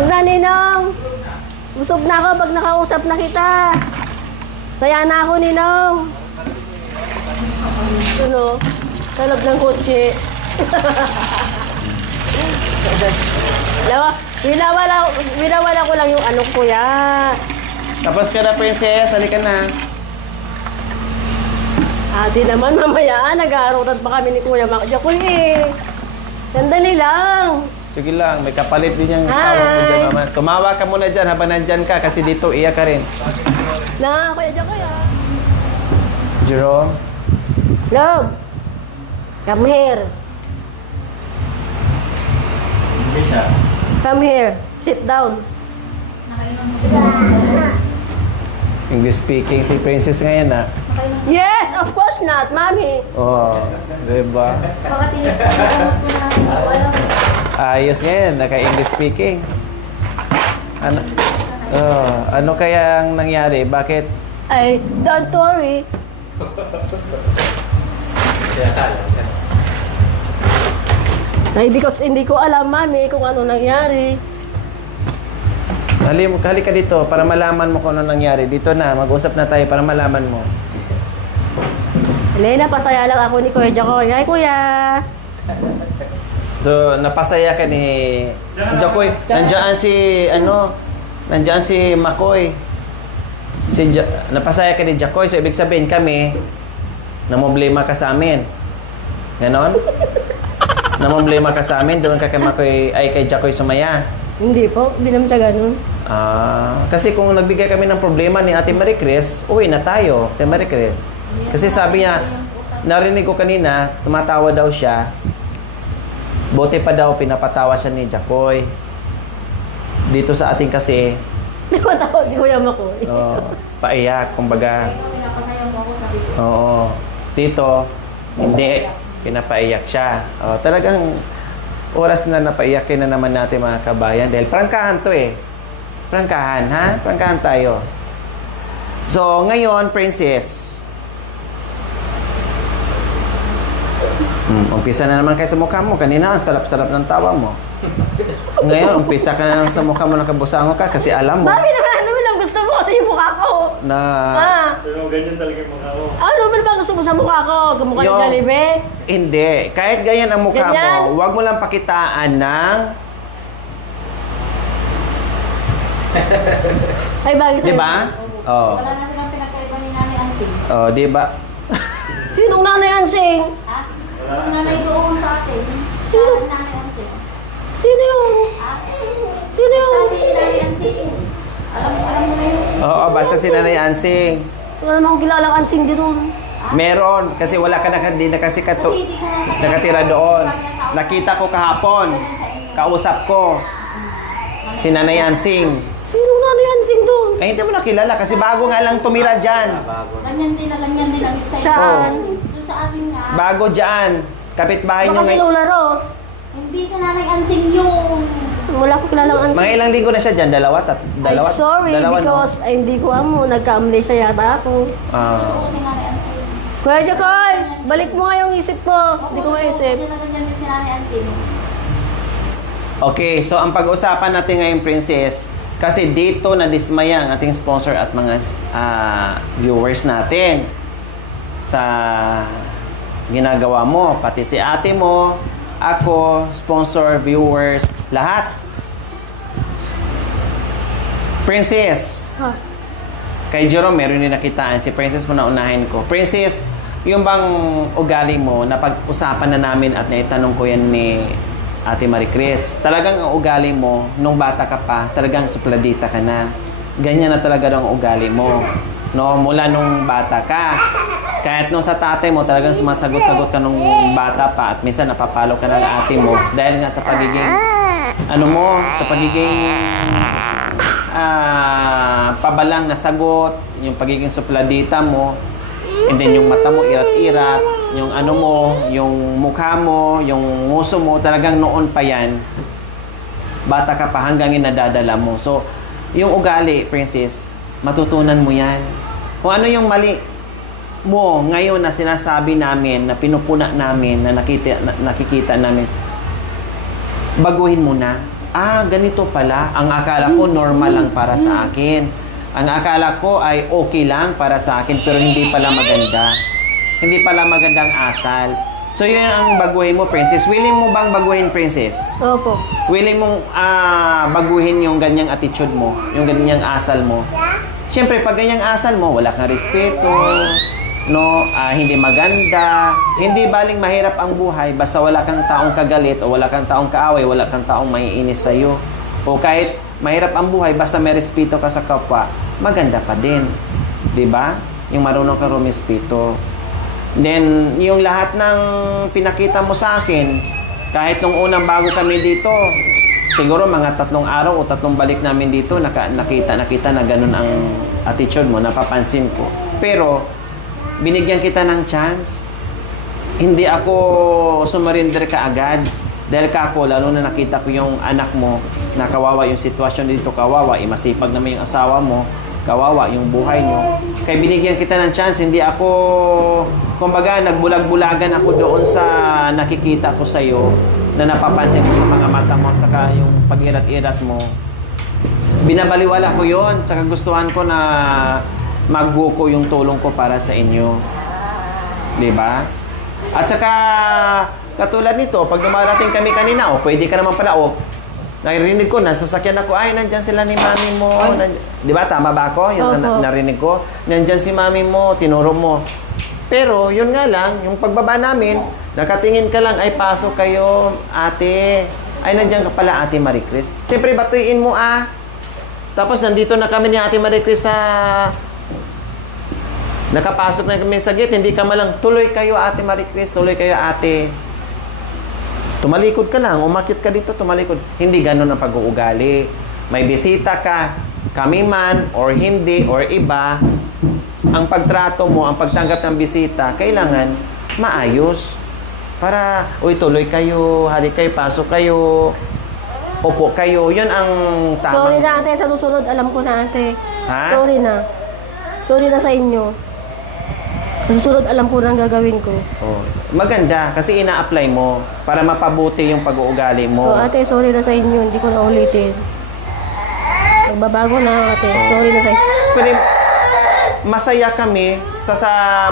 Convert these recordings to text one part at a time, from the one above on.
Wag na, Ninong. Busog na ako pag nakausap na kita. Saya na ako, Ninong. Ano? Sa loob ng kotse. Winawala ko lang yung ano, kuya. Tapos ka na, princess. Halika na. Ate naman, mamaya, nag-aarutan pa kami ni Kuya Jacoy eh. Sandali lang. Sige lang, may kapalit din yung tawag mo dyan, mama. Tumawa ka muna dyan habang nandyan ka kasi dito iyak ka rin. Na, Kuya Jacoy ah. Jerome? Love, come here. Come here. Sit down. English speaking si princess ngayon ah. Yes, of course not, Mami. Oh, diba? Baka tinipid ko na hindi ko alam. Ayos ngayon, naka-English speaking. Ano kaya ang nangyari? Bakit? Ay, don't worry. Ay, because hindi ko alam, Mami, kung ano nangyari. Halika dito para malaman mo kung ano nangyari. Dito na, mag-usap na tayo para malaman mo. Elena, pasaya lang ako ni Kuya Jacoy. Hi, Kuya. So, napasaya ka ni Jacoy. Nandiyan si Makoy. Napasaya ka ni Jacoy. So, ibig sabihin kami, namomblema ka sa amin. Ganon? Namomblema ka sa amin, doon ka kay Makoy, ay kay Jacoy sumaya. Hindi po, hindi naman siya ganun. Kasi kung nagbigay kami ng problema ni Ate Marie Chris, uwi na tayo, Ate Marie Chris. Kasi sabi niya, narinig ko kanina, tumatawa daw siya. Buti pa daw, pinapatawa siya ni Jacoy. Dito sa ating kasi, Tumatawa si Kuya Makoy. paiyak, kumbaga. Pinapasayaw mo ako sabi ko. Oo. Dito, hindi. Pinapaiyak siya. Talagang oras na napaiyakin na naman natin mga kabayan. Dahil prangkahan to eh. Prangkahan, ha? Prangkahan tayo. So, ngayon, princess. Umpisa na naman kayo sa mukha mo. Kanina, ang sarap-sarap ng tawa mo. Ngayon, umpisa ka na naman sa mukha mo, nakabusango ka kasi alam mo Mami, ano lang gusto mo kasi yung mukha ko. na Pero ganyan talaga yung mukha ko. Ano ba ba gusto mo sa mukha ko? Mukha ni Jollibee? hindi. Kahit ganyan ang mukha Ganyan? mo, huwag mo lang pakitaan ng Ay, bagay sa'yo. di ba? Oh. Wala na silang pinagkaiba ni Nanay Ansing. Oh, di ba? Sinong nanay Ansing? Ha? Yung nanay doon sa atin. Sino? Sa Nanay Ansing. Sino yun? Sino yun? Basta si Nanay Ansing. Alam mo na yun. Oo, basta si Nanay Ansing. Wala naman akong kilalang Ansing dito. Meron, kasi wala ka hindi na kasi Kasi hindi ko nakatira doon. Nakita ko kahapon. Kausap ko. Si Nanay Ansing. Sinong nanay Ansing doon? Ay, hindi mo nakilala kasi bago nga lang tumira dyan. Ganyan din ang style. Saan? Doon sa atin nga. Bago dyan. Kapitbahay nyo Baka si ngayon. Lola Rose. Hindi sa Nanay Ansing yun. Wala akong kilalang Ansing. Mga ilang linggo na siya dyan? Dalawa? Ay, sorry, no? because ay, hindi ko amo. Nagka-amnesia yata ako. Oo, si Nanay Ansing. Kuya Jacoy, balik mo nga yung isip mo. Hindi ko maisip. Ganyan din si Nanay Ansing. Okay, so ang pag-usapan natin ngayon, princess, kasi dito nadismaya ang ating sponsor at mga viewers natin sa ginagawa mo. Pati si ate mo, ako, sponsor, viewers, lahat. Princess, Ha? kay Jerome, meron din nakitaan. Si Princess mo na unahin ko. Princess, yung bang ugali mo, napag-usapan na namin at naitanong ko yan ni Ate Marie Chris. Talagang ang ugali mo, nung bata ka pa, talagang supladita ka na. Ganyan na talaga ang ugali mo. No, mula nung bata ka. Kahit nung sa tatay mo, talagang sumasagot-sagot ka nung bata pa at minsan napapalo ka ng ate mo dahil nga sa pagiging sa pagiging pabalang na sagot, yung pagiging supladita mo, and then yung mata mo irat-irat, yung ano mo, yung mukha mo, yung nguso mo, talagang noon pa yan, bata ka pa hanggang yung nadadala mo. So, yung ugali, princess, matutunan mo yan. Kung ano yung mali mo ngayon na sinasabi namin, na pinupuna namin, na nakikita namin, baguhin mo na. ganito pala. Ang akala ko normal lang para sa akin. Ang akala ko ay okay lang para sa akin, pero hindi pala maganda. Hindi pala magandang asal. So, yun ang baguhin mo, Princess. Willing mo bang baguhin, Princess? Opo. Willing mong baguhin yung ganyang attitude mo, yung ganyang asal mo. Siyempre, pag ganyang asal mo, wala kang respeto, no, hindi maganda, hindi baling mahirap ang buhay, basta wala kang taong kagalit, o wala kang taong kaaway, wala kang taong maiinis sa'yo. O kahit mahirap ang buhay, basta may respeto ka sa kapwa, maganda pa din. Diba? Yung marunong kang rumispeto. Then, yung lahat ng pinakita mo sa akin, kahit nung unang bago kami dito, siguro mga 3 araw o 3 balik namin dito, nakita na ganun ang attitude mo, napapansin ko. Pero, binigyan kita ng chance. Hindi ako sumarinder ka agad. Dahil kako, lalo na nakita ko yung anak mo, na kawawa yung sitwasyon dito, kawawa, masipag naman yung asawa mo, kawawa yung buhay nyo. Kaya binigyan kita ng chance, hindi ako, kumbaga, nagbulag-bulagan ako doon sa nakikita ko sa'yo, na napapansin ko sa mga mata mo, at saka yung pag-irat-irat mo. Binabaliwala ko yon, saka gustuhan ko na magbuko yung tulong ko para sa inyo. Diba? At saka, katulad nito, pag dumarating kami kanina, pwede ka naman pala, narinig ko, nasasakyan ako, nandyan sila ni mami mo. Di ba, tama ba ako? Yung narinig ko, nandyan si mami mo, tinuro mo. Pero, yun nga lang, yung pagbaba namin, nakatingin ka lang, pasok kayo, ate. Nandyan ka pala, Ate Marie Chris. Siyempre, batuin mo, Tapos, nandito na kami ni Ate Marie Chris sa... Nakapasok na kami sa gate, hindi ka malang, tuloy kayo, Ate Marie Chris, tuloy kayo, ate. Tumalikod ka lang, umakit ka dito, tumalikod. Hindi ganun ang pag-uugali. May bisita ka, kami man, or hindi, or iba, ang pagtrato mo, ang pagtanggap ng bisita, kailangan maayos. Para, tuloy kayo, halik kayo, pasok kayo, upo kayo. Yun ang tama. Sorry na, ate. Sa susunod, alam ko na, ate. Ha? Sorry na. Sorry na sa inyo. Sa susunod, alam ko na ang gagawin ko. Maganda, kasi ina-apply mo para mapabuti yung pag-uugali mo. Ate, sorry na sa inyo. Hindi ko na ulitin. Nagbabago na, ate. Sorry na sa inyo. Pero masaya kami,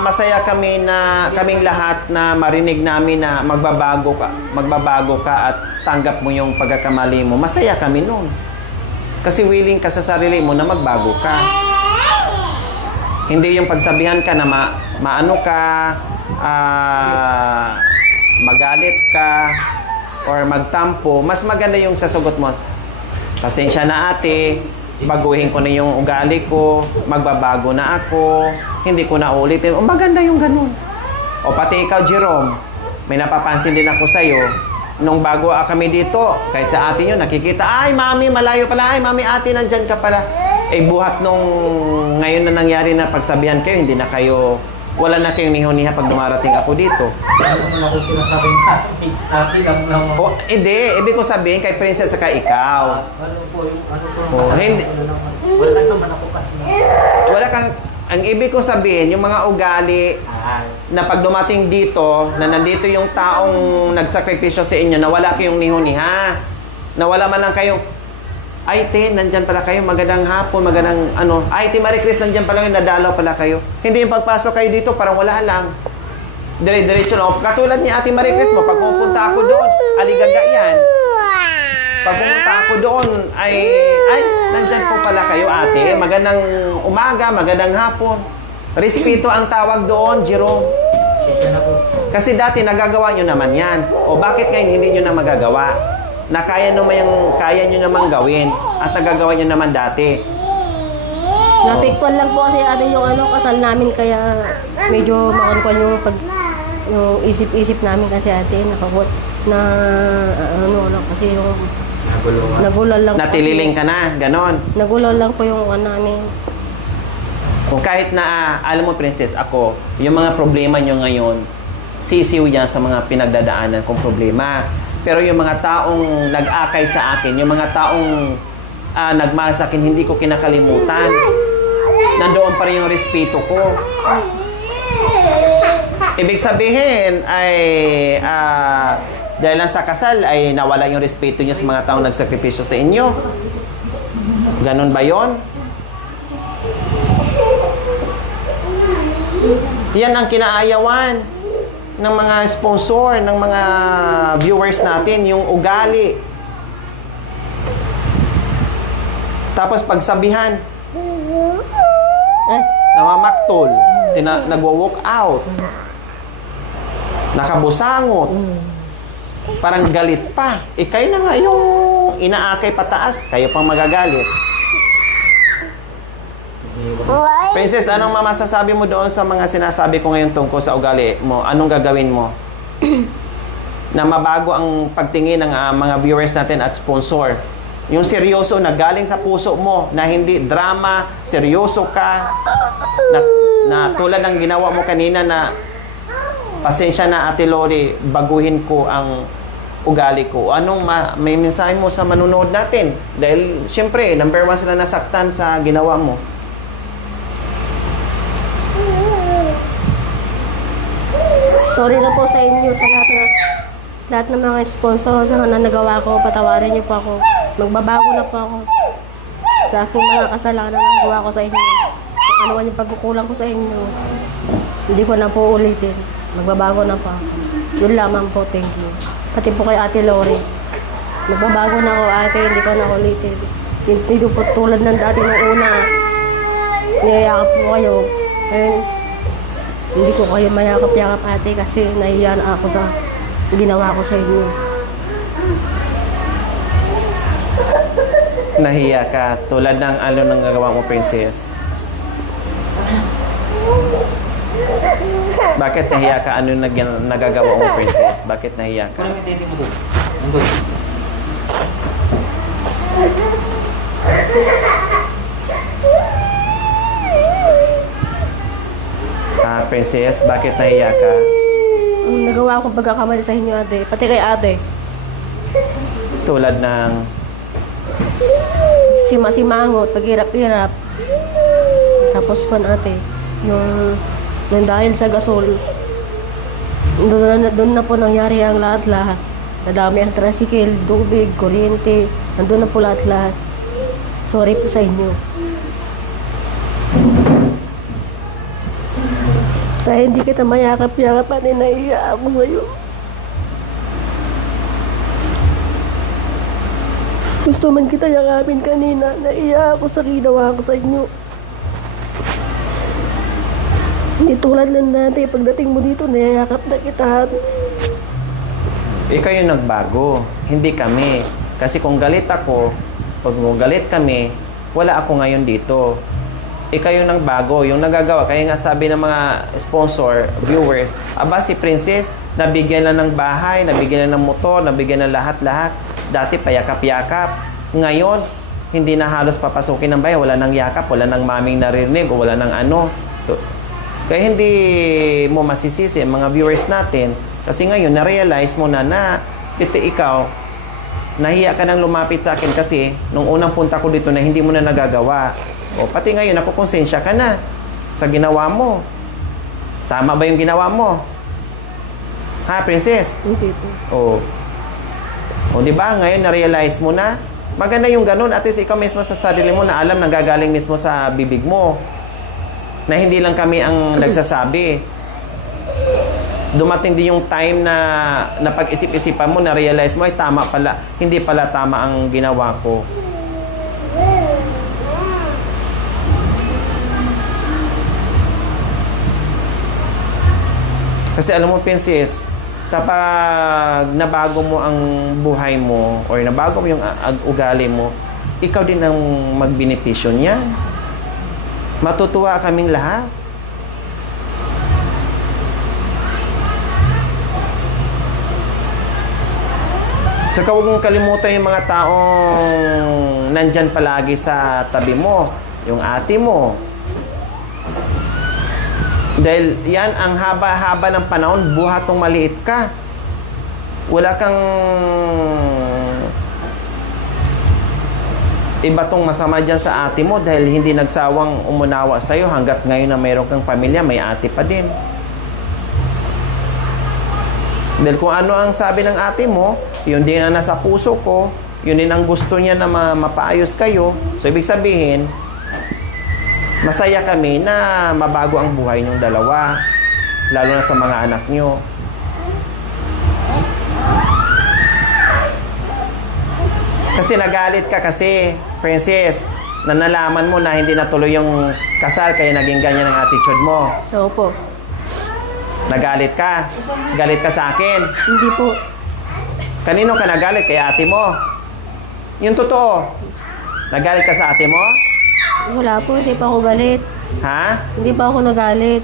masaya kami na kaming lahat na marinig namin na magbabago ka at tanggap mo yung pagkakamali mo. Masaya kami noon. Kasi willing ka sa sarili mo na magbago ka. Hindi yung pagsabihan ka na maano ka, magalit ka, or magtampo. Mas maganda yung sasagot mo, pasensya na ate, baguhin ko na yung ugali ko, magbabago na ako, hindi ko na ulitin. Maganda yung ganun. O pati ikaw, Jerome, may napapansin din ako sa'yo. Nung bago kami dito, kahit sa ate yun, nakikita, mami, malayo pala, mami, ate, nandyan ka pala. Buhat nung ngayon na nangyari na pagsabihan kayo, hindi na kayo, wala na kayong nihoniha pag dumarating ako dito. Ano naman ako sinasabing ate lang. Hindi, ibig ko sabihin kay Princess saka ikaw. Hindi. Wala naman ako kasi. Wala kang, ang ibig ko sabihin, yung mga ugali na pag dumating dito, na nandito yung taong nagsakripisyo sa inyo, na wala kayong nihoniha, na wala man lang kayong, te, nandyan pala kayo, magandang hapon, magandang Te Marie Chris, nandyan pala kayo, nadalaw pala kayo. Hindi yung pagpasok kayo dito, parang wala lang. Dire-diretso lang. Katulad ni Ate Marie Chris mo, pag pumunta ako doon, aligaga yan. Pag pumunta ako doon, nandyan po pala kayo, ate. Magandang umaga, magandang hapon. Respeto ang tawag doon, Jerome. Kasi dati nagagawa nyo naman yan. O bakit ngayon hindi nyo na magagawa? Na kaya nyo naman gawin at nagagawa nyo naman dati. Napiktuan lang po kasi ate yung kasal namin, kaya medyo makonkuan yung isip-isip namin kasi ate, kasi yung nagulan lang. Natililing ka na, ganon. Nagulan lang po yung namin. Kung kahit na, alam mo Princess, ako, yung mga problema nyo ngayon, sisiw yan sa mga pinagdadaanan kong problema. Pero yung mga taong nag-akay sa akin, yung mga taong nagmahal sa akin, hindi ko kinakalimutan. Nandoon pa rin yung respeto ko. Ibig sabihin ay Dahil lang sa kasal ay nawala yung respeto niyo sa mga taong nagsakripisyo sa inyo. Ganon ba yon? Yan ang kinaayawan ng mga sponsor, ng mga viewers natin, yung ugali. Tapos pagsabihan, namamaktol, nagwo-walk out, nakabusangot, parang galit pa. Kayo na nga yung inaakay pataas, kayo pang magagalit. Princess, anong mamasasabi mo doon sa mga sinasabi ko ngayon tungkol sa ugali mo? Anong gagawin mo? Na mabago ang pagtingin ng mga viewers natin at sponsor. Yung seryoso na galing sa puso mo, na hindi drama, seryoso ka, na tulad ng ginawa mo kanina na pasensya na Ate Lori, baguhin ko ang ugali ko. Anong may mensahe mo sa manunood natin? Dahil siyempre, number 1 sila nasaktan sa ginawa mo. Sorry na po sa inyo sa lahat ng mga sponsor sa na nagawa ko. Patawarin niyo po ako. Magbabago na po ako sa aking mga kasalanan na nagawa ko sa inyo. Kung ano man yung pagkukulang ko sa inyo, hindi ko na po ulitin. Magbabago na po ako. Yun lamang po, thank you. Pati po kay Ate Lori. Magbabago na ako, ate, hindi ko na ulitin. Hindi po tulad ng dati nung una. Niyayakap po kayo. And hindi ko kayo mayakap-yakap, ate, kasi nahiya na ako sa ginawa ko sa inyo. Nahiya ka, tulad ng ano nang gagawa mo, Princess. Bakit nahiya ka? Ano nagagawa mo, Princess? Bakit nahiya ka? Ano yung titi mo doon? Nandun. Princess, bakit nahiya ka? Nagawa akong pagkakamali sa inyo, ate. Pati kay ate. Tulad ng... Simasimangot, paghirap-hirap. Tapos kung ate, yung dahil sa gasol, doon na po nangyari ang lahat-lahat. Nadami ang tricycle, tubig, kuryente, nandun na po lahat-lahat. Sorry po sa inyo. Kaya hindi kita mayakap-yakap, ate, naiiyak ako sa'yo. Gusto man kita yakapin kanina, naiiyak ako sa ginawa ko sa inyo. Hindi tulad lang natin, pagdating mo dito, nayayakap na kita. Ikaw yung nagbago, hindi kami. Kasi kung galit ako, pag galit kami, wala ako ngayon dito. Ikaw yung nagbago, yung nagagawa. Kaya nga sabi ng mga sponsor, viewers, aba si Princess, nabigyan lang ng bahay, nabigyan lang ng motor, nabigyan ng lahat-lahat. Dati payakap-yakap. Ngayon, hindi na halos papasukin ng bahay. Wala nang yakap, wala nang maming narinig, o wala nang ano. Kaya hindi mo masisisi ang mga viewers natin. Kasi ngayon, na-realize mo na ikaw, nahiya ka nang lumapit sa akin kasi nung unang punta ko dito na hindi mo na nagagawa. O pati ngayon, nakukonsensya ka na sa ginawa mo. Tama ba yung ginawa mo? Ha, Princess? Hindi po. O di ba? Ngayon na-realize mo na. Maganda yung ganun. At least ikaw mismo sa sarili mo na alam na gagaling mismo sa bibig mo. Na hindi lang kami ang nagsasabi. Dumating din yung time na pag-isip-isipan mo, na-realize mo, ay tama pala. Hindi pala tama ang ginawa ko. Kasi alam mo, Princess, kapag nabago mo ang buhay mo or nabago mo yung ugali mo, ikaw din ang magbenepisyo niya. Matutuwa kaming lahat. Saka huwag mong kalimutan yung mga taong nandyan palagi sa tabi mo, yung ate mo. Dahil yan, ang haba-haba ng panahon, buhatong maliit ka. Wala kang iba tong masama dyan sa ate mo dahil hindi nagsawang umunawa sa'yo hanggat ngayon na mayroon kang pamilya, may ate pa din. Dahil kung ano ang sabi ng ate mo, yun din ang nasa puso ko, yun din ang gusto niya na mapaayos kayo. So, ibig sabihin, masaya kami na mabago ang buhay niyong dalawa. Lalo na sa mga anak niyo. Kasi nagalit ka kasi, Princess, na nalaman mo na hindi natuloy yung kasal kaya naging ganyan ang attitude mo. Opo. Nagalit ka. Galit ka sa akin. Hindi po. Kanino ka nagalit? Kay ate mo. Yung totoo. Nagalit ka sa ate mo? Wala po, hindi pa ako galit. Ha? Hindi pa ako nagalit.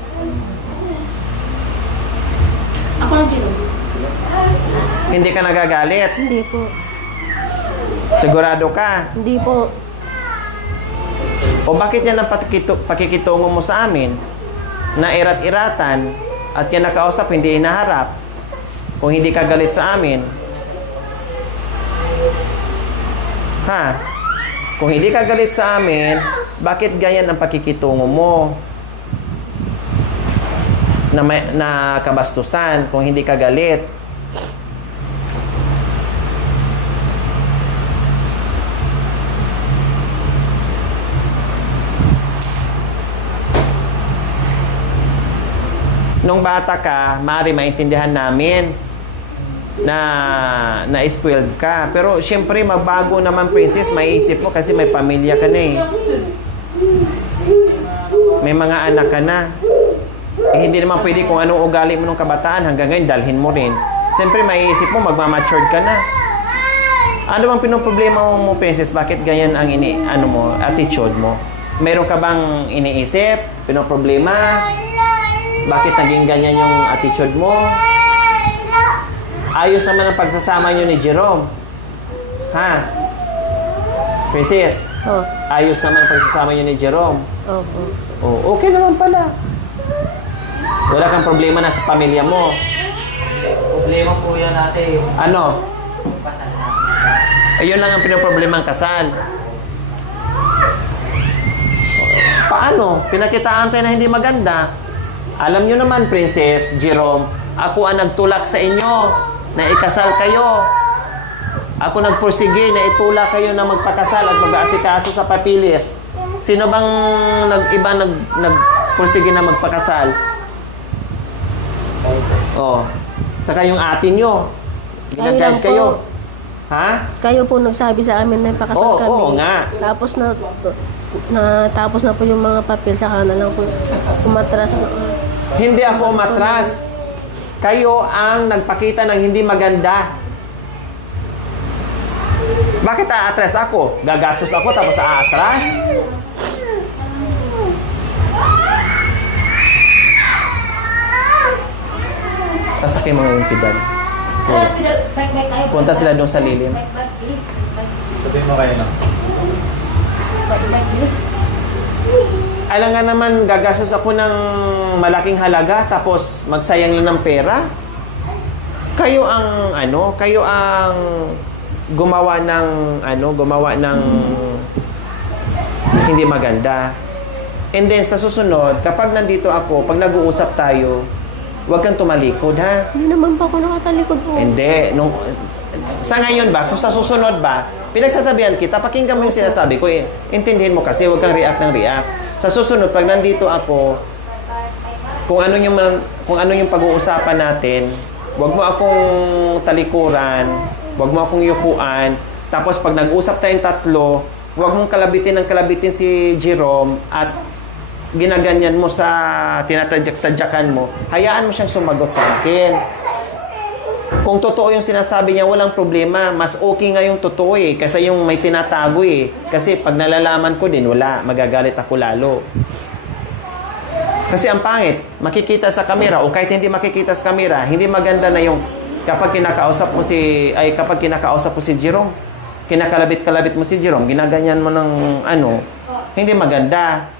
Ako lang dito. Hindi ka nagagalit? Hindi po. Sigurado ka? Hindi po. O bakit yan ang pakikitungo mo sa amin? Na irat-iratan at kinakausap, hindi inaharap. Kung hindi ka galit sa amin. Ha? Kung hindi ka galit sa amin, bakit ganyan ang pakikitungo mo? Na kabastusan kung hindi ka galit. Nung bata ka, maaari maintindihan namin na spoiled ka. Pero syempre, magbago naman, Princess, maiisip mo kasi may pamilya ka na eh. May mga anak ka na. Eh, hindi naman pwede kung anong ugali mo nung kabataan hanggang ngayon, dalhin mo rin. Siyempre, maiisip mo, magmamatured ka na. Ano bang pinoproblema mo, Princess? Bakit ganyan ang attitude mo? Meron ka bang iniisip? Pinoproblema? Bakit naging ganyan yung attitude mo? Ayos naman ang pagsasama nyo ni Jerome. Ha? Princess, Oh. ayos naman ang pagsasama nyo ni Jerome. Opo. Oh, okay naman pala. Wala kang problema na sa pamilya mo. Problema po yan ate, yung Ano? kasal namin. Ayun lang ang pinoproblema ang kasal. Paano? Pinakitaan tayo na hindi maganda. Alam nyo naman, Princess, Jerome, ako ang nagtulak sa inyo na ikasal kayo. Ako nagpursige na itulak kayo na magpakasal at mag-aasikaso sa papilis. Sino bang nagpursige na magpakasal? Oh. Saka yung ate nyo. Ayun lang Ginagad po. kayo. Ha? Kayo po nagsabi sa amin na ipakasal Oo, kami. oo nga. Tapos tapos na po yung mga papel, saka na lang po umatras na. Hindi ako umatras. Kayo ang nagpakita ng hindi maganda. Bakit aatras ako? Gagastos ako tapos aatras? Pasakay mga yung pidan. Bike tayo. Punta sila doon sa lilim. Bike, bilis. Sabihin mo kayo na. Bike, bilis. Alam nga naman, gagastos ako ng malaking halaga tapos magsayang lang ng pera. Kayo ang gumawa ng hindi maganda. And then sa susunod, kapag nandito ako, pag nag-uusap tayo, huwag kang tumalikod, ha? Hindi naman pa ako nakatalikod po. Hindi. Sa ngayon ba, kung sa susunod ba, pinagsasabihan kita, pakinggan mo yung sinasabi ko, intindihin mo kasi, huwag kang react ng react. Sa susunod, pag nandito ako, kung ano yung pag-uusapan natin, huwag mo akong talikuran, huwag mo akong yukuan, tapos pag nag-usap tayong tatlo, huwag mong kalabitin si Jerome at ginaganyan mo sa tinatadyak-tadyakan mo, hayaan mo siyang sumagot sa akin. Kung totoo yung sinasabi niya, walang problema. Mas okay nga yung totoo eh, kasi yung may tinatago eh. Kasi pag nalalaman ko din, wala, magagalit ako lalo. Kasi ang pangit, makikita sa kamera o kahit hindi makikita sa kamera, hindi maganda na yung kapag kinakausap mo si Jerome, kinakalabit-kalabit mo si Jerome, ginaganyan mo ng hindi maganda.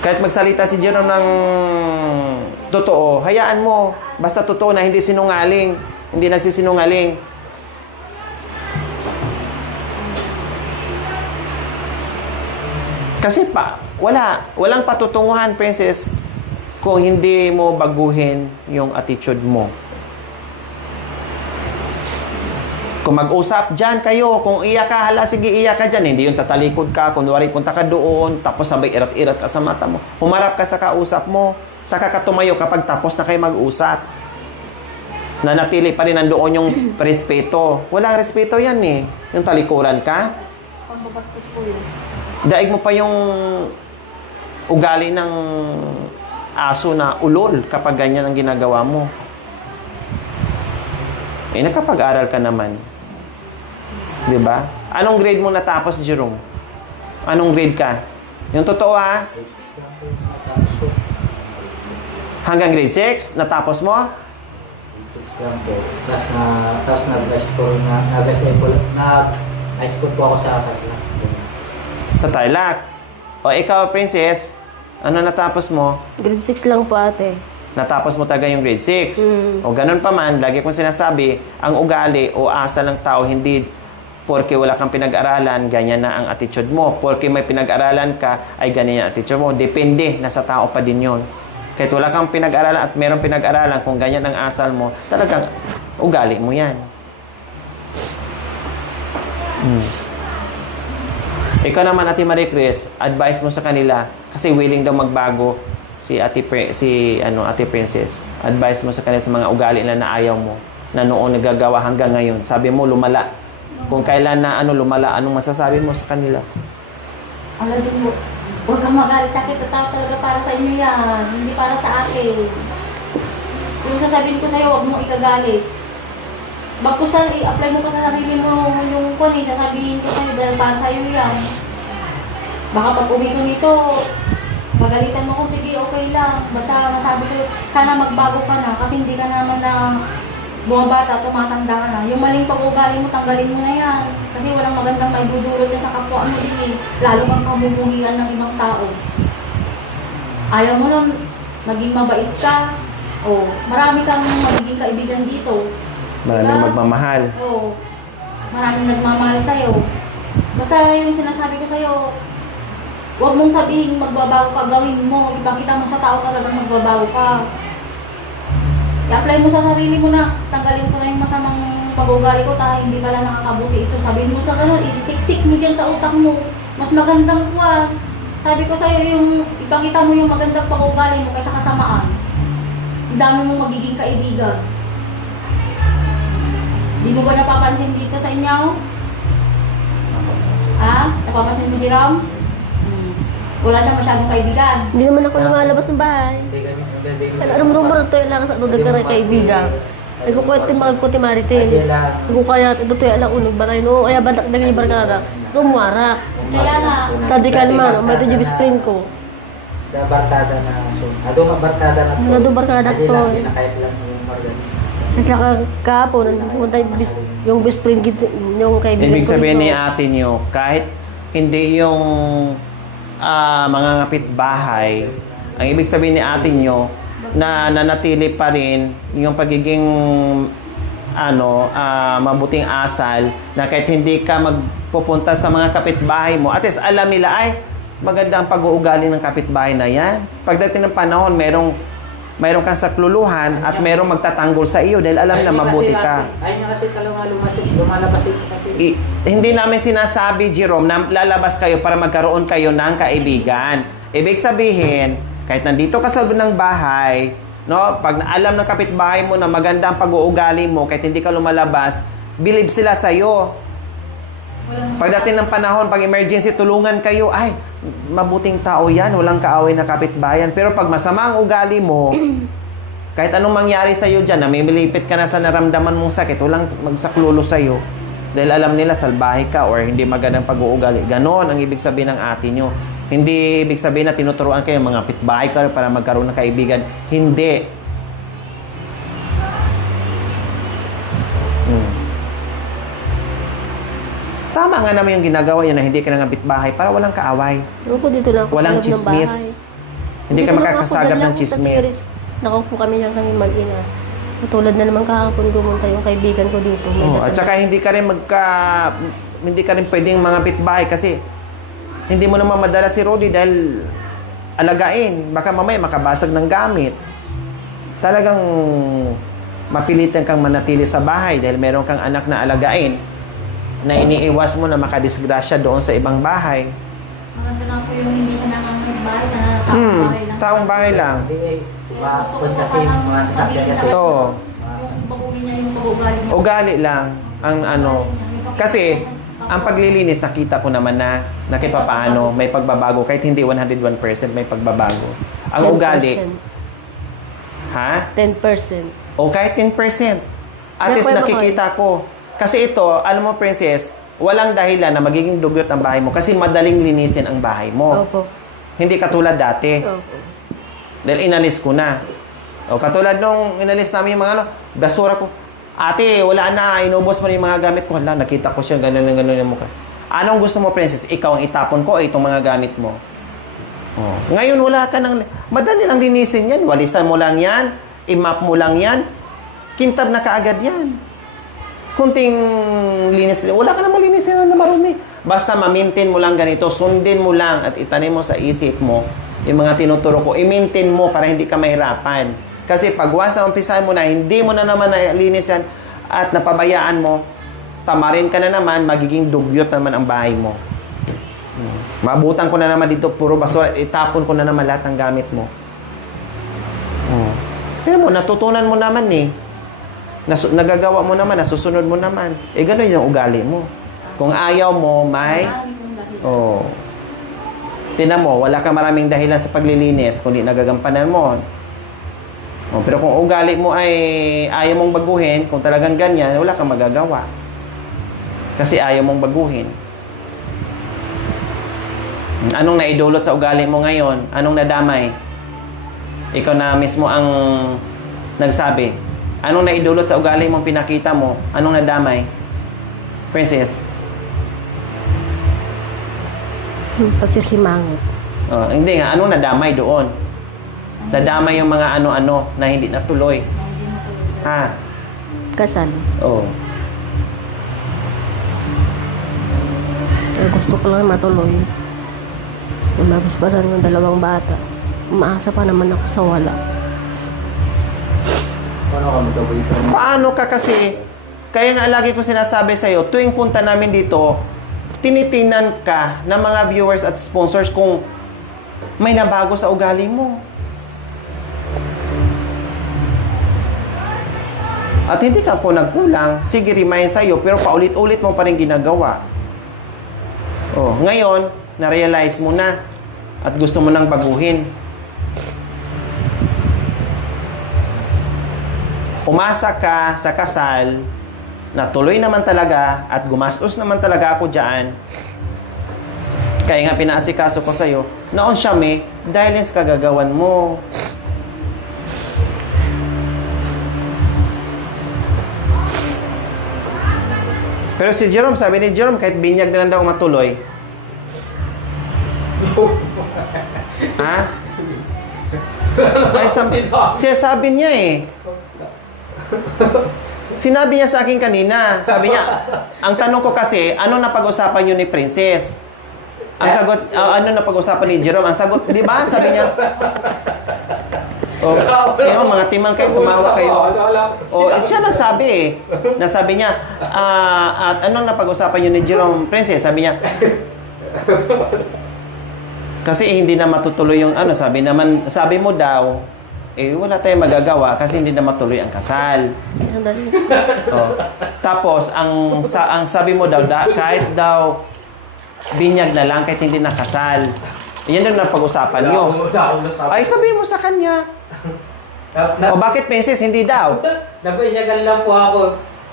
Kahit magsalita si Jerome ng totoo, hayaan mo. Basta totoo na hindi sinungaling. Hindi nagsisinungaling. Kasi walang patutunguhan, Princess, kung hindi mo baguhin yung attitude mo. Kung mag-usap dyan kayo, kung iyak ka, hala, sige, iyak ka dyan. Hindi yung tatalikod ka, kunwari punta ka doon, tapos sabay irat-irat ka sa mata mo. Humarap ka sa kausap mo, saka ka tumayo kapag tapos na kayo mag-usap. Nanatili pa rin nandoon yung respeto. Walang respeto yan eh. Yung talikuran ka. Pambabastos po yun. Daig mo pa yung ugali ng aso na ulol kapag ganyan ang ginagawa mo. Eh, nakapag-aral ka naman. Di ba? Anong grade mo natapos, Jerome? Anong grade ka? Yung totoo ha? Hanggang grade 6? Natapos mo? 6 lang po. Tapos nag-high school po ako sa Tarlac. Sa Tarlac. O ikaw, Princess, ano natapos mo? Grade 6 lang po ate. Natapos mo talaga yung grade 6. O ganun pa man, lagi kong sinasabi, ang ugali o asa ng tao, hindi porke wala kang pinag-aralan, ganyan na ang attitude mo. Porke may pinag-aralan ka, ay ganyan ang attitude mo. Depende, nasa tao pa din yun. Kahit wala kang pinag-aralan at merong pinag-aralan, kung ganyan ang asal mo, talagang ugali mo yan. Ikaw naman, Ate Marie Chris, advice mo sa kanila, kasi willing daw magbago si Ate Princess. Advice mo sa kanila sa mga ugali na ayaw mo, na noon nagagawa hanggang ngayon. Sabi mo, lumala. Kung kailan na lumala, anong masasabi mo sa kanila? Alam din mo, huwag kang magalit sa akin. Totoo talaga para sa inyo yan. Hindi para sa akin. Yung sasabihin ko sa'yo, huwag mo ikagalit. Bago sa i-apply mo pa sa sarili mo yung sasabihin ko sa'yo dahil para sa'yo yan. Baka pag uwi ko nito, magalitan mo ko, sige, okay lang. Basta masabi ko, sana magbago ka na kasi hindi ka naman na bumabata, tumatanda ka na. Yung maling pag-ugali mo, tanggalin mo na yan. Kasi walang magandang may dudulot yan sa kapwa mo din. Lalo kang kamumuhian ng ibang tao. Ayaw mo nun, maging mabait ka. O, marami kang magiging kaibigan dito. Maraming magmamahal. Oo. Maraming nagmamahal sa'yo. Basta yung sinasabi ko sa'yo, huwag mong sabihin magbabago ka, gawin mo. Ipakita mo sa tao talagang magbabago ka. I-apply mo sa sarili mo na tanggalin ko na yung masamang pag-ugali ko dahil hindi pala nakakabuti ito. Sabihin mo sa ganun, isiksik mo dyan sa utak mo. Mas magandang kuha. Sabi ko sa'yo, yung ipakita mo yung magandang pag-ugali mo kaysa kasamaan. Ang dami mong magiging kaibigan. Di mo ba napapansin dito sa inyo? Ha? Napapansin mo, Jerome? Wala siya masyadong kaibigan. Hindi naman ako lumalabas ng bahay. Alam mo rumor ito lang sa doon ka kaibigan. Ay ko kwento magputi marites. Ko kaya ito to lang unog baray no ay badak dagi barkada. Tumwara. Kaya nga. Tadi kalma may to jubis friend ko. Da barkada na so. Ado mabarkada na to. Ado barkada to. Kahit lang yung margan. At saka kahapon pumunta yung best friend yung kaibigan ko. Ibig sabihin ni ate niyo, kahit hindi yung mga kapitbahay, ang ibig sabihin ni ate nyo na nanatili pa rin yung pagiging mabuting asal na kahit hindi ka magpupunta sa mga kapitbahay mo, at least alam nila ay maganda ang pag-uugali ng kapitbahay na yan. Pagdating ng panahon, mayroong kang sakluluhan at mayroong magtatanggol sa iyo dahil alam na mabuti ka. Ay niya kasi lumalabas ito kasi. Hindi namin sinasabi, Jerome, na lalabas kayo para magkaroon kayo ng kaibigan. Ibig sabihin, kahit nandito ka sa loob ng bahay, no, pag alam ng kapitbahay mo na maganda ang pag-uugali mo, kahit hindi ka lumalabas, believe sila sa iyo. Pagdating ng panahon, pag emergency, tulungan kayo. Ay, mabuting tao yan, walang kaaway na kapitbayan. Pero pag masama ang ugali mo, kahit anong mangyari sa iyo dyan, namimilipit ka na sa naramdaman mong sakit, walang magsaklulo sa iyo. Dahil alam nila salbahe ka or hindi magandang pag-uugali. Ganon ang ibig sabihin ng ate nyo. Hindi ibig sabihin na tinuturuan kayo mga kapitbahay ka para magkaroon ng kaibigan. Hindi. Tama nga naman yung ginagawa niya na hindi ka ng kapitbahay para walang kaaway. Opo, dito lang ako Walang sa loob ng bahay. chismis. Hindi ka makakasagap ng chismis. Nakaupo kami lang kami mag-ina. Katulad na naman kahapon pumunta yung kaibigan ko dito. Oh, at saka hindi ka rin pwedeng mga pitbahay kasi hindi mo naman madala si Rodi dahil alagain. Baka mamaya makabasag ng gamit. Talagang mapilitan kang manatili sa bahay dahil meron kang anak na alagain na iniiwas mo na makadisgrasya doon sa ibang bahay. Maganda na po yung hindi ka nangangalit bahay na taong bahay lang. Taong bahay lang. Hindi, Pero gusto maapod ko kasi pa yung sanang mga sasakyan sabihin kasi. sa Oo. yung baguhin niya yung pag-ugali niya. Ugali lang ang ano. Kasi ang paglilinis nakita ko naman na nakipapaano may pagbabago kahit hindi 101% may pagbabago. Ang 10%. ugali, ha? 10%. O kahit 10%. At least Nakuha mo nakikita ko. Kasi ito, alam mo princess, walang dahilan na magiging dugyot ang bahay mo kasi madaling linisin ang bahay mo. Opo. Hindi katulad dati. Opo. Dahil inalis ko na. O katulad nung inalis namin yung mga basura ko. Ate, wala na, inubos mo na yung mga gamit ko. Hala, nakita ko siya, gano'n yung mukha. Anong gusto mo, princess? Ikaw ang itapon ko, itong mga gamit mo. Oh. Ngayon, wala ka nang... Madali lang linisin yan. Walisan mo lang yan. I-map mo lang yan. Kintab na kaagad yan. Kunting linis. Wala ka na malinisin na marumi. Basta ma-maintain mo lang ganito. Sundin mo lang at itanim mo sa isip mo yung mga tinuturo ko. I-maintain mo para hindi ka mahirapan. Kasi pag once na umpisahan mo na, hindi mo na naman nalinis yan at napabayaan mo, tamarin ka na naman, magiging dugyot naman ang bahay mo. Mabutan ko na naman dito, puro basura, itapon ko na naman lahat ng gamit mo. Pero mo, natutunan mo naman eh. Nagagawa mo naman, nasusunod mo naman. Eh, gano'n yung ugali mo. Kung ayaw mo, may... Oh. Tinan mo, wala kang maraming dahilan sa paglilinis kundi nagagampanan mo. Oh, pero kung ugali mo ay ayaw mong baguhin, kung talagang ganyan, wala kang magagawa. Kasi ayaw mong baguhin. Anong naidulot sa ugali mo ngayon? Anong nadamay? Ikaw na mismo ang nagsabi. Anong naidulot sa ugali mong pinakita mo? Anong nadamay? Princess? Pagsisimangot. Oh, hindi nga. Anong nadamay doon? Nadamay yung mga ano-ano na hindi natuloy. Ha? Kasal. Oh. Gusto ko lang matuloy. Mabisbasan ng 2 bata. Umaasa pa naman ako sa wala. Paano ka magka-boyfriend? Paano ka kasi? Kaya nga lagi ko sinasabi sa'yo, tuwing punta namin dito, tinitinan ka ng mga viewers at sponsors kung may nabago sa ugali mo. At hindi ka po nagkulang, sige remind sa'yo, pero paulit-ulit mo pa rin ginagawa. Oh, ngayon, na-realize mo na at gusto mo nang baguhin. Umasa ka sa kasal na tuloy naman talaga at gumastos naman talaga ako dyan. Kaya nga pinaasikaso ko sa'yo, naon siya dahil yan sa kagagawan mo. Pero si Jerome, sabi ni Jerome, kahit binyag na lang daw matuloy. Ha? Ay, siya sabi niya eh. Sinabi niya sa akin kanina, sabi niya, ang tanong ko kasi, ano na pag-usapan niyo ni Princess? Ang sagot, ano na pag-usapan ni Jerome? Ang sagot, di ba? Sabi niya, kayo, mga timang kayo, tumawa kayo. Siya nagsabi eh. Nasabi niya, at anong napag-usapan niyo ni Jerome, Princess? Sabi niya, kasi hindi na matutuloy yung ano, sabi mo daw, wala tayong magagawa kasi hindi na matuloy ang kasal. Tapos, ang sabi mo daw, kahit daw binyag na lang, kahit hindi nakasal. Yan yung napag-usapan nyo. Ay, sabi mo sa kanya. Bakit, Princess? Hindi daw. Nabinyagan lang po ako.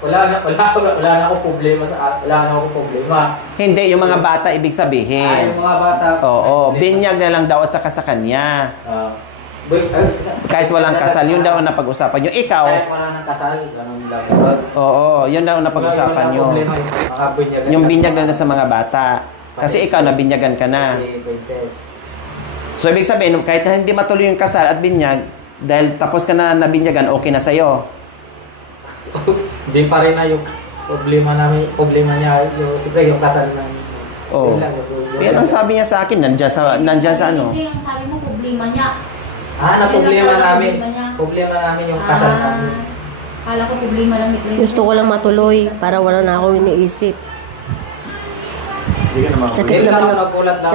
Wala na akong problema Hindi, yung mga bata ibig sabihin. Yung mga bata. Oo, binyag na lang daw at saka sa kanya. Kahit walang kasal, yun daw ang napag-usapan nyo. Ikaw, Kahit wala nang kasal, ganun lang. oo, yun daw ang napag-usapan nyo. Yung binyag na lang sa mga bata. Kasi ikaw, nabinyagan ka na. Si Princess. So, ibig sabihin, kahit na hindi matuloy yung kasal at binyag, dahil tapos ka na nabinyagan, okay na sa'yo. Hindi pa rin na yung problema niya, siyempre yung kasal ng... Oo. Yan ang sabi niya sa akin, nandyan sa ano. Hindi, ang sabi mo, problema niya. Na Yun lang problema talaga namin. problema niya. Problema namin yung kasal namin. Kala ko problema lang ni Princess. Gusto ko lang matuloy para wala na akong iniisip. Hindi ka naman Sakit Yun lang naman ako nagulat lang.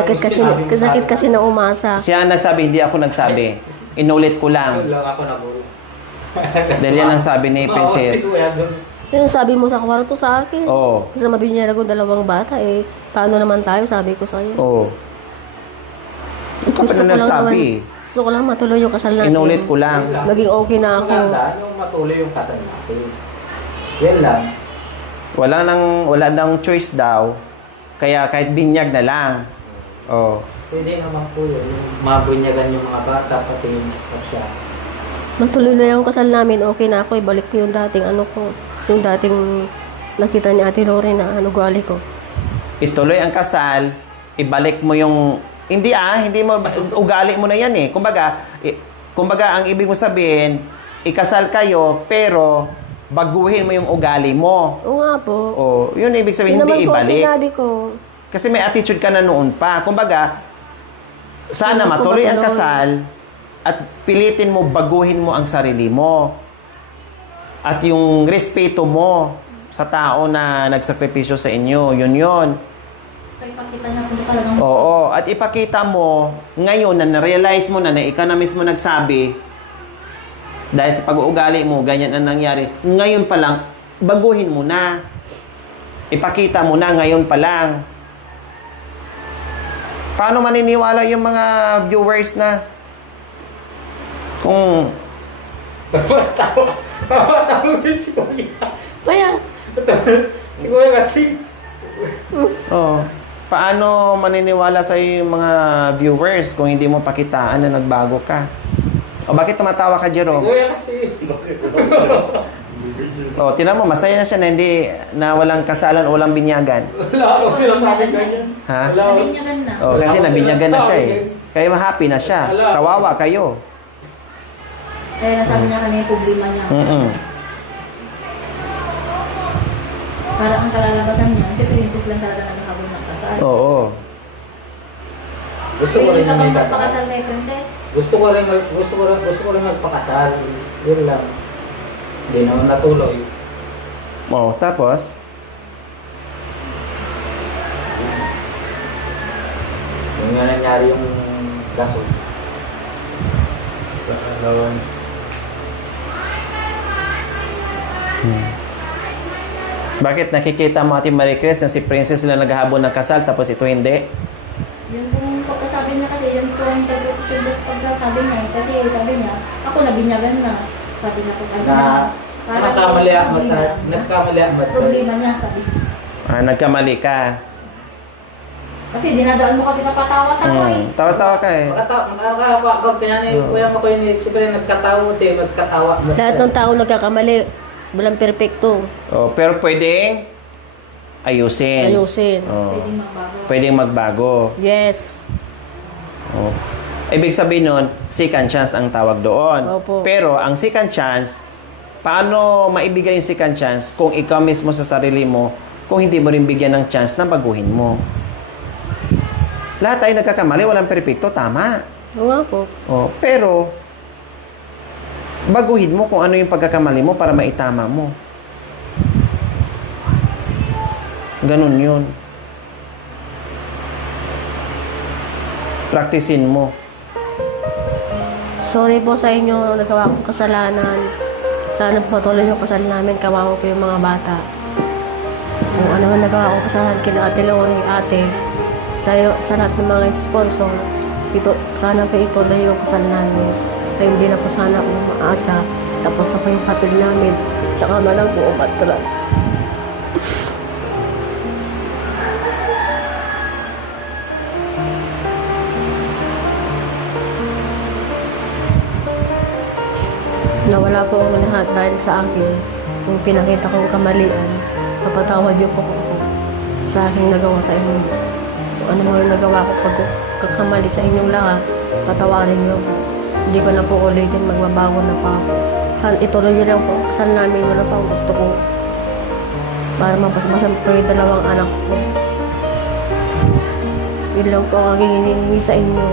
sakit kasi na umasa. Siya ang nagsabi, hindi ako nagsabi. Inulit ko Yun lang. lang ako nagulat. Dahil yan ang sabi ni Maawa si Princess. Kuya doon. Ito yung sabi mo sa kwarto sa akin. Oo. Kasi mabinyalag ko 2 bata eh. Paano naman tayo, sabi ko sa'yo. Oo. Ikaw pa na nagsabi. Gusto ko lang matuloy yung kasal natin. Inulit ko lang. Yun lang. Maging okay na ako. Maganda, yung matuloy yung kasal natin. Yan lang. Wala nang choice daw. Kaya kahit binyag na lang. Oh. Pwede naman po yun. Yung mabunyagan yung mga bata, pati yung siya. Matuloy na yung kasal namin, okay na ako. Ibalik ko yung dating ano ko. Yung dating nakita ni Ate Lori na ano gali ko. Ituloy ang kasal, ibalik mo yung hindi mo ugali mo na yan eh. Kumbaga ang ibig mo sabihin, ikasal kayo pero baguhin mo yung ugali mo. Oo nga po. Oh, yun ibig sabihin Yun naman hindi po ang ibalik. sinabi ko. Kasi may attitude ka na noon pa. Kumbaga, sana Ano po matuloy ba ang tuloy? kasal at pilitin mo baguhin mo ang sarili mo. At yung respeto mo sa tao na nagsakripisyo sa inyo. Yun. Kaya ipakita niya kung talagang Oo. At ipakita mo ngayon na na-realize mo na ikaw na mismo nagsabi dahil sa pag-uugali mo, ganyan ang nangyari. Ngayon pa lang, baguhin mo na. Ipakita mo na ngayon pa lang. Paano maniniwala yung mga viewers na kung Papatawa din si Kuya. Kaya, Si Kuya kasi. paano maniniwala sa yung mga viewers kung hindi mo pakitaan na nagbago ka? O bakit tumatawa ka, Si Jerome? Kuya kasi. Tinan mo, masaya na siya na walang kasalan o walang binyagan. Wala akong sinasabi ganyan. Ha? Wala akong- nabinyagan na. Kasi nabinyagan na siya eh. Kaya happy na siya. Kawawa kayo. Kaya nasabi niya kanina yung problema niya. Para ang kalalabasan niya, si Princess lang talaga naghahabol ng kasal. Oo. Gusto ko Pwede rin ka na bang may kasal. magpakasal kay Princess? Gusto ko rin magpakasal. Yun lang. Hindi naman natuloy. Tapos? Yung nga nangyari yung gasol. allowance. Bakit nakikita mo Ate Marie Chris na si Princess sila naghahabol ng kasal tapos ito hindi? Yun pong pagkasabi niya kasi, yun po ang sabi ko sa pagkasabi niya. Kasi sabi niya, ako nabinyagan na. Sabi niya po, Nagkamali ang problema niya, sabi. Nagkamali ka. Kasi dinadaan mo kasi sa patawa-tawa eh. Tawa-tawa ka eh. Makakapagod ka yan eh. Kuya mo ko yun eh. Siguro nagkatawa mo tayo. Magkatawa mo. lahat ng tao nagkakamali. Walang perfecto. Pero pwedeng ayusin. Ayusin. Pwedeng magbago. Pwedeng magbago. Yes. Ibig sabihin nun, second chance ang tawag doon. Opo. Pero ang second chance, paano maibigay yung second chance kung ikaw mismo sa sarili mo, kung hindi mo rin bigyan ng chance na baguhin mo? Lahat tayo nagkakamali, walang perpekto, tama. Oo nga po. Pero, baguhin mo kung ano yung pagkakamali mo para maitama mo. Ganun yun. Practicein mo. Sorry po sa inyo, nagawa kong kasalanan. Sana patuloy yung kasal namin, kawawa po yung mga bata. Kung ano man nagawa kong kasalanan kila Ate Lori, ate, sa lahat ng mga sponsor, sana po ituloy yung kasal namin. Ay hindi na po sana ako maasa. Tapos na po yung papel namin. Saka na lang po umatras. Nawala po ang lahat dahil sa akin. Kung pinakita kong kamalian, papatawad niyo po ako sa aking nagawa sa inyo. Kung ano mga nagawa ko pagkakamali sa inyong lahat, patawarin niyo po. Hindi ko na po ulitin, magbabago na pa ako. Sana ituloy niyo lang po ang kasal namin, wala pa ang gusto ko. Para mapasmasan po yung 2 anak ko. Yun lang po ang aking hinihingi sa inyo.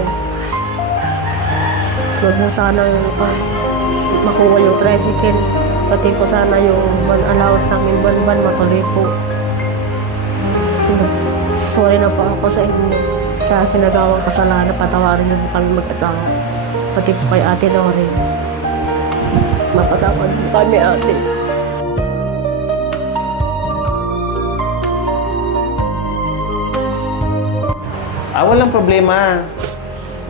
Huwag mo sana makuha yung tricycle Pati po sana yung allowance namin buwan-buwan matuloy po. Sorry na po ako sa inyo sa pinagawang kasalanan. Patawarin niyo po kami mag-asawa. Pati po kay Ate Lorraine. Mapatawad po kami, ate. Walang problema.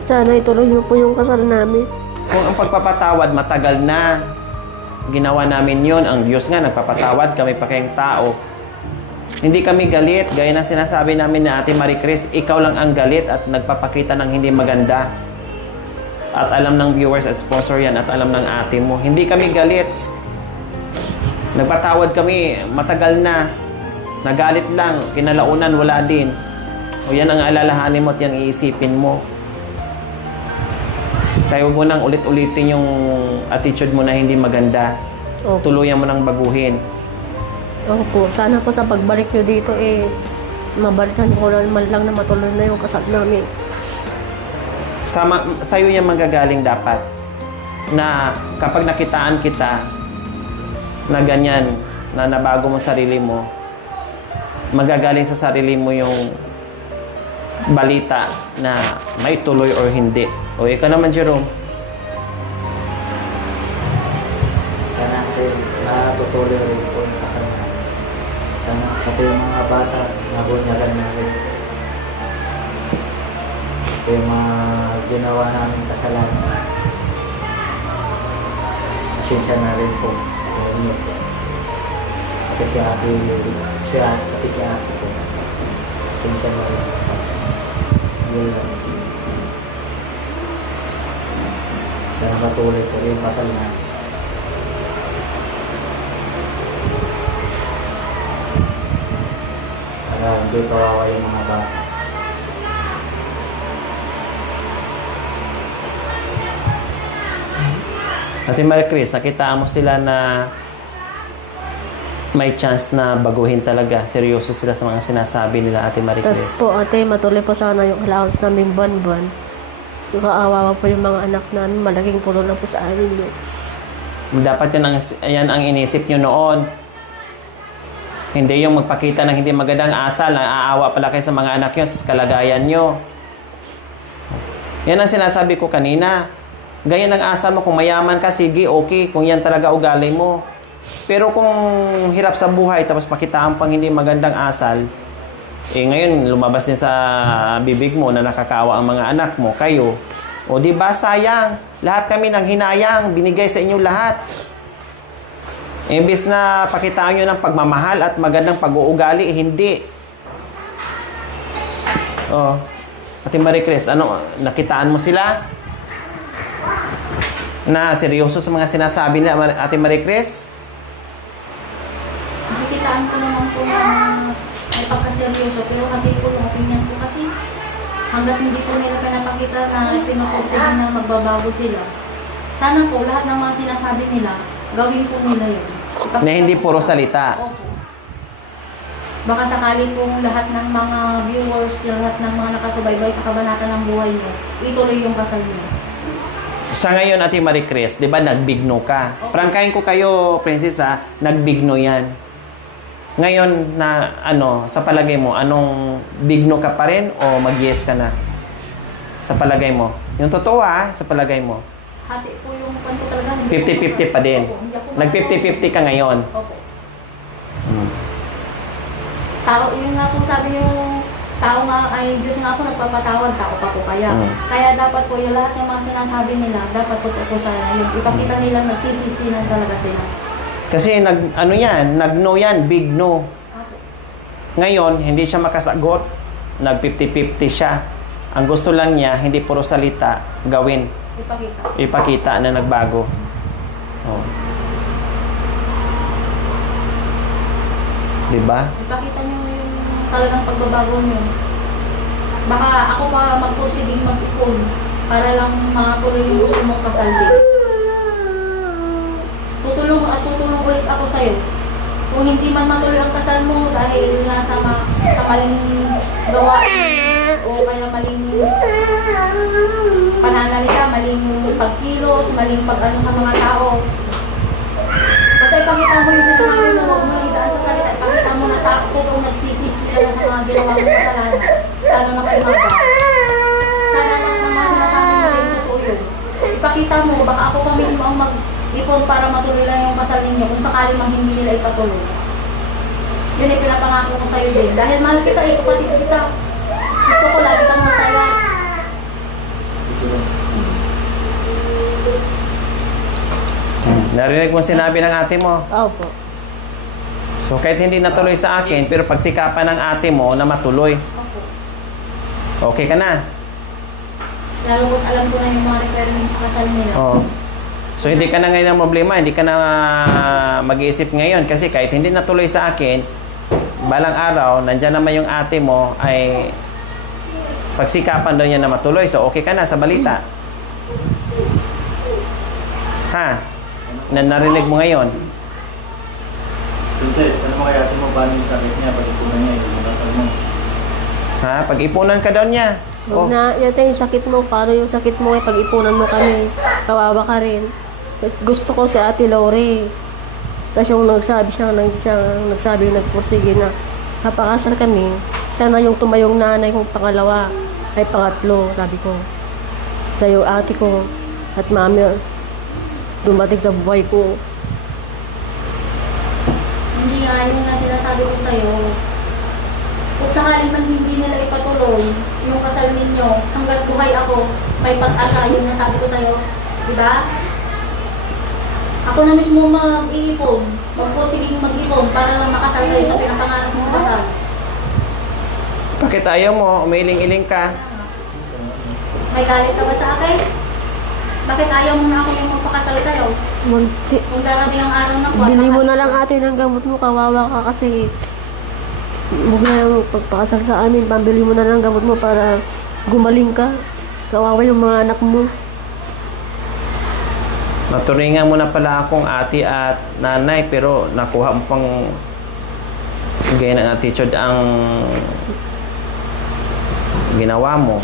Sana ituloy niyo po yung kasal namin. Kung ang pagpapatawad matagal na, ginawa namin yon. Ang Diyos nga nagpapatawad, kami pa kayong tao. Hindi kami galit, gaya ng sinasabi namin na Ate Marie Chris, ikaw lang ang galit at nagpapakita ng hindi maganda. At alam ng viewers at sponsor yan at alam ng ate mo. Hindi kami galit. Nagpatawad kami, matagal na. Nagalit lang, kinalaunan wala din. O yan ang alalahanin mo at yan iisipin mo. Kaya huwag mo nang ulit-ulitin yung attitude mo na hindi maganda. Opo. Tuluyan mo nang baguhin. Opo. Sana po sa pagbalik niyo dito, mabalikan ko man lang na matuloy na yung kasal namin. Sa'yo yan manggagaling dapat. Na kapag nakitaan kita na ganyan, na nabago mo sarili mo, magagaling sa sarili mo yung balita na may tuloy or hindi. O ikaw naman, Jerome. Sana kasi natutuloy rin po yung kasal natin. Sana pati yung mga bata, nabunyagan natin. Yung mga ginawa namin kasalanan. Pasensya na rin po. Pati si ate po. Pasensya na rin. Yun lang. Sana patuloy po yung kasal natin. Para hindi kawawa yung mga bata. Ate Marie Chris, nakitaan mo sila na may chance na baguhin talaga. Seryoso sila sa mga sinasabi nila, Ate Marie Tapos Chris. po, ate, matuloy po sana yung allowance namin buwan-buwan. Yung kaawawa po yung mga anak namin, malaking tulong na po sa amin yun. Dapat yan ang inisip nyo noon. Hindi yung magpakita ng hindi magandang asal, na aawa pala kayo sa mga anak nyo, sa kalagayan nyo. Yan ang sinasabi ko kanina. Ganyan ang asal mo. Kung mayaman ka, sige, okay. Kung yan talaga ugali mo. Pero kung hirap sa buhay, tapos pakitaan pang hindi magandang asal, ngayon lumabas din sa bibig mo na nakakaawa ang mga anak mo, kayo. O di ba sayang? Lahat kami nang hinayang, binigay sa inyo lahat. Imbis na pakitaan nyo ng pagmamahal at magandang pag-uugali, hindi. Oh, Ate Marie Chris, ano, nakitaan mo sila? Na seryoso sa mga sinasabi nila, Ate Marie Chris? Nakikitaan ko naman po na may pagkaseryoso, pero hindi po yung opinion ko kasi hanggat hindi po nila pinapakita na pinaporsige na magbabago sila. Sana po lahat ng mga sinasabi nila, gawin po nila yun. Na hindi puro salita. Opo. Baka sakali po lahat ng mga viewers, lahat ng mga nakasubaybay sa kabanata ng buhay niyo, ituloy yung kasal niyo. Sa ngayon, Ate Marie Chris, di ba nagbigno ka? Prangkahin ko kayo, Prinsesa, nagbigno yan. Ngayon na, sa palagay mo, anong bigno ka pa rin o mag-yes ka na? Sa palagay mo. Yung totoo sa palagay mo. Hati po yung kwento talaga. 50-50 pa din. Nag-50-50 ka ngayon. Opo. Tao, yun nga po sabi niyo, tao nga, ay Diyos nga po nagpapatawad, tao pa po kaya. Kaya dapat po yung lahat ng mga sinasabi nila, dapat totoo po sana yun. Ipakita nila nagsisisi na talaga sila. Kasi nag-no yan, big no. Opo. Ngayon, hindi siya makasagot. Nag-50-50 siya. Ang gusto lang niya, hindi puro salita, gawin. Ipakita. Ipakita na nagbago. Oh. Diba? Ipakita niyo yung talagang pagbabago niyo. Baka ako pa magpursiding mag-ipon para lang matuloy yung gusto mong kasal din. Tutulong ulit ako sa'yo. Kung hindi man matuloy ang kasal mo dahil nasa sa maling gawain o kaya maling pananalita, maling pagkilos, maling pag-ano sa mga tao. Basta ipakita mo yung sinasabi mo, huwag mo lang idaan sa salita. Ipakita mo na totoong nagsisisi ka na sa mga ginawa mo kasalanan. Lalo na kay Mama. Sana lang ang mga sinasabi mo rin totoo yun. Ipakita mo, baka ako pa mismo ang mag-ipon para matuloy lang yung kasal ninyo kung sakali mang hindi nila ipatuloy. Yun ay pinapangako ko sa'yo din. Dahil mahal kita kapatid kita. Gusto ko lagi kang masaya. Narinig mo sinabi ng ate mo. Opo. So kahit hindi natuloy sa akin, pero pagsikapan ng ate mo na matuloy. Opo. Okay ka na? Lalo kung alam ko na yung mga requirements sa kasal nila. Oo. So hindi ka na ngayon ang problema, hindi ka na mag-iisip ngayon kasi kahit hindi natuloy sa akin, balang araw, nandyan naman yung ate mo ay pagsikapan daw niya na matuloy. So okay ka na sa balita. Ha? Narinig mo ngayon. Princess, ano mo kaya ate mo paano yung sakit niya pag ipunan niya yung kasal mo? Ha? Pag-ipunan ka daw niya. Huwag na, yata yung sakit mo, paano yung sakit mo, pag-ipunan mo kami, kawawa ka rin. Gusto ko si Ate Lori. Tapos yung nagsabi, nagpursige na kapakasal kami, siya na yung tumayong nanay kong pangalawa, ay pangatlo, sabi ko. Siya yung ate ko at mami, dumating sa buhay ko. Hindi nga yung nga sinasabi ko sa'yo. Kung sakaling man hindi nila ipatuloy yung kasal ninyo, hanggat buhay ako, may pag-asa yun na sabi ko sa'yo. Diba? Ako na mismo mag-iipon. Magpusiging mag-ipon para lang makasal kayo sa pinapangarap mong kasal. Bakit ayaw mo? Umiling-iling ka. May galit ka ba sa akin? Bakit ayaw mo na ako yung magpakasal sa'yo? Kung darating ang araw na buwan, Bili mo na lang ate ng gamot mo, kawawa ka kasi. Huwag na lang pagpakasal sa amin, pambili mo na lang gamot mo para gumaling ka. Kawawa yung mga anak mo. Naturingan mo na pala akong ate at nanay pero nakuha mo pang gaya ng attitude ang ginawa mo.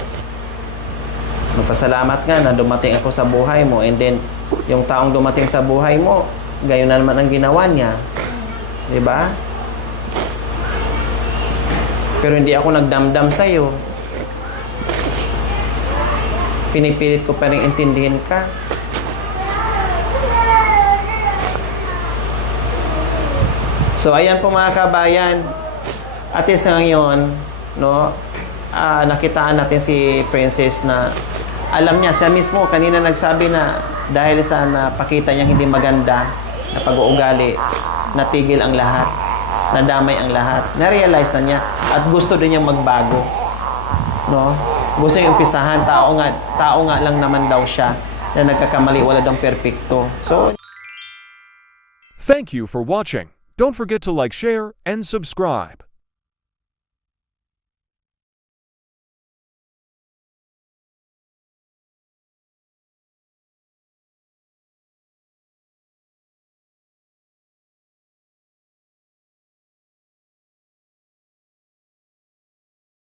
Magpasalamat nga na dumating ako sa buhay mo and then yung taong dumating sa buhay mo, gayon na naman ang ginawa niya. Diba? Pero hindi ako nagdamdam sa'yo. Pinipilit ko pa rin intindihin ka. So, ayan po mga kabayan. At least ngayon, no, nakitaan natin si Princess na alam niya, siya mismo kanina nagsabi na dahil sa napakita niyang hindi maganda na pag-uugali, natigil ang lahat, nadamay ang lahat. Na-realize na niya at gusto din niyang magbago. No? Gusto niyang umpisahan, tao nga lang naman daw siya na nagkakamali, wala daw perpekto. So, Thank you for watching. Don't forget to like, share, and subscribe.